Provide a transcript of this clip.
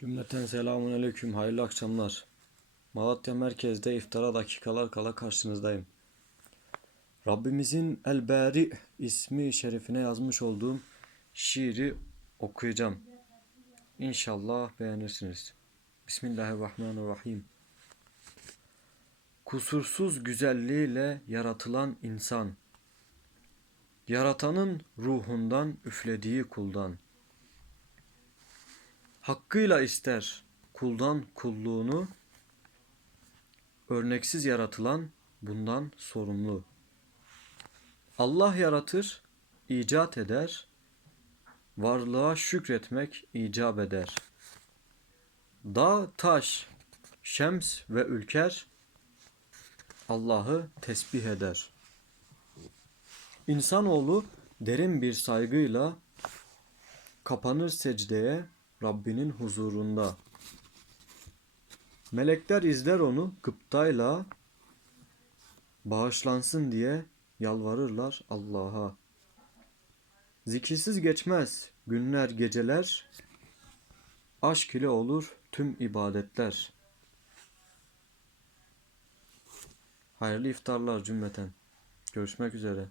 Cümleten selamun aleyküm, hayırlı akşamlar. Malatya merkezde iftara dakikalar kala karşınızdayım. Rabbimizin El Bari ismi şerifine yazmış olduğum şiiri okuyacağım. İnşallah beğenirsiniz. Bismillahirrahmanirrahim. Kusursuz güzelliğiyle yaratılan insan, yaratanın ruhundan üflediği kuldan, hakkıyla ister kuldan kulluğunu, örneksiz yaratılan bundan sorumlu. Allah yaratır, icat eder, varlığa şükretmek icap eder. Dağ, taş, şems ve ülker Allah'ı tesbih eder. İnsanoğlu derin bir saygıyla kapanır secdeye Rabbinin huzurunda. Melekler izler onu gıptayla bağışlansın diye yalvarırlar Allah'a. Zikirsiz geçmez günler geceler, aşk ile olur tüm ibadetler. Hayırlı iftarlar cümleten. Görüşmek üzere.